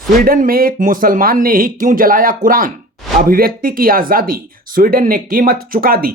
Sweden में एक मुसलमान ने ही क्यों जलाया कुरान? अभिव्यक्ति की आजादी, स्वीडन ने कीमत चुका दी।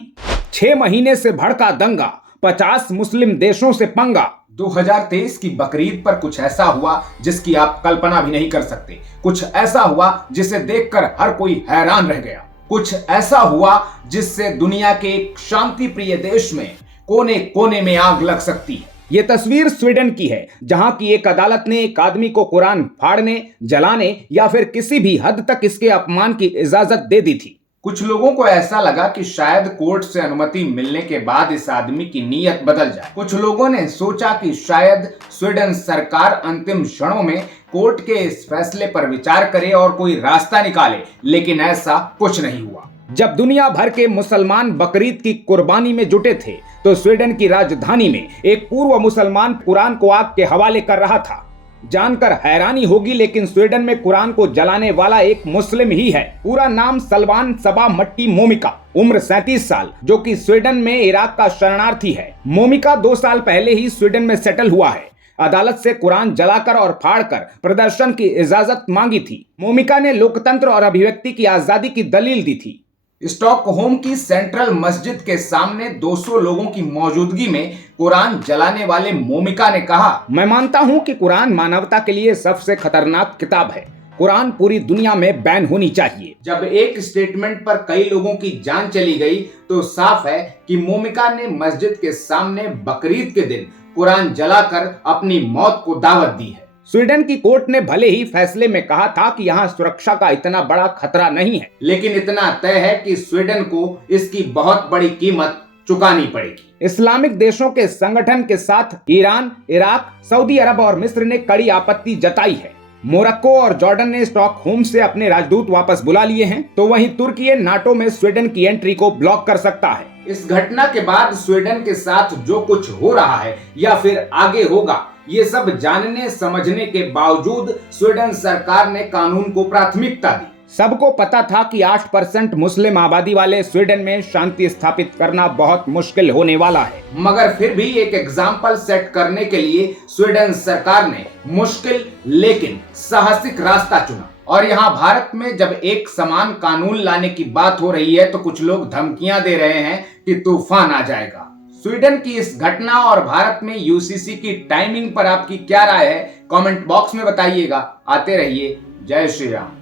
6 महीने से भड़का दंगा, 50 मुस्लिम देशों से पंगा। 2023 की बकरीद पर कुछ ऐसा हुआ जिसकी आप कल्पना भी नहीं कर सकते। कुछ ऐसा हुआ जिसे देखकर हर कोई हैरान रह गया। कुछ ऐसा हुआ जिससे दुनिया के एक शांति प्रिय देश में कोने कोने में आग लग सकती है। ये तस्वीर स्वीडन की है, जहां की एक अदालत ने एक आदमी को कुरान फाड़ने, जलाने या फिर किसी भी हद तक इसके अपमान की इजाजत दे दी थी। कुछ लोगों को ऐसा लगा कि शायद कोर्ट से अनुमति मिलने के बाद इस आदमी की नीयत बदल जाए। कुछ लोगों ने सोचा कि शायद स्वीडन सरकार अंतिम क्षणों में कोर्ट के इस फैसले पर विचार करे और कोई रास्ता निकाले, लेकिन ऐसा कुछ नहीं हुआ। जब दुनिया भर के मुसलमान बकरीद की कुर्बानी में जुटे थे, तो स्वीडन की राजधानी में एक पूर्व मुसलमान कुरान को आग के हवाले कर रहा था। जानकर हैरानी होगी, लेकिन स्वीडन में कुरान को जलाने वाला एक मुस्लिम ही है। पूरा नाम सलमान सबा मट्टी मोमिका, उम्र 37 साल, जो कि स्वीडन में इराक का शरणार्थी है। मोमिका 2 साल पहले ही स्वीडन में सेटल हुआ है। अदालत से कुरान जलाकर और फाड़कर प्रदर्शन की इजाजत मांगी थी। मोमिका ने लोकतंत्र और अभिव्यक्ति की आजादी की दलील दी थी। स्टॉकहोम की सेंट्रल मस्जिद के सामने 200 लोगों की मौजूदगी में कुरान जलाने वाले मोमिका ने कहा, मैं मानता हूं कि कुरान मानवता के लिए सबसे खतरनाक किताब है। कुरान पूरी दुनिया में बैन होनी चाहिए। जब एक स्टेटमेंट पर कई लोगों की जान चली गई, तो साफ है कि मोमिका ने मस्जिद के सामने बकरीद के दिन कुरान जलाकर अपनी मौत को दावत दी है। स्वीडन की कोर्ट ने भले ही फैसले में कहा था कि यहाँ सुरक्षा का इतना बड़ा खतरा नहीं है, लेकिन इतना तय है कि स्वीडन को इसकी बहुत बड़ी कीमत चुकानी पड़ेगी। इस्लामिक देशों के संगठन के साथ ईरान, इराक, सऊदी अरब और मिस्र ने कड़ी आपत्ति जताई है। मोरक्को और जॉर्डन ने स्टॉकहोम से अपने राजदूत वापस बुला लिए हैं, तो वहीं तुर्की नाटो में स्वीडन की एंट्री को ब्लॉक कर सकता है। इस घटना के बाद स्वीडन के साथ जो कुछ हो रहा है या फिर आगे होगा, ये सब जानने समझने के बावजूद स्वीडन सरकार ने कानून को प्राथमिकता दी। सबको पता था कि 8% मुस्लिम आबादी वाले स्वीडन में शांति स्थापित करना बहुत मुश्किल होने वाला है, मगर फिर भी एक एग्जाम्पल सेट करने के लिए स्वीडन सरकार ने मुश्किल लेकिन साहसिक रास्ता चुना। और यहाँ भारत में जब एक समान कानून लाने की बात हो रही है, तो कुछ लोग धमकियां दे रहे हैं कि तूफान आ जाएगा। स्वीडन की इस घटना और भारत में यूसीसी की टाइमिंग पर आपकी क्या राय है, कमेंट बॉक्स में बताइएगा। आते रहिए। जय श्री राम।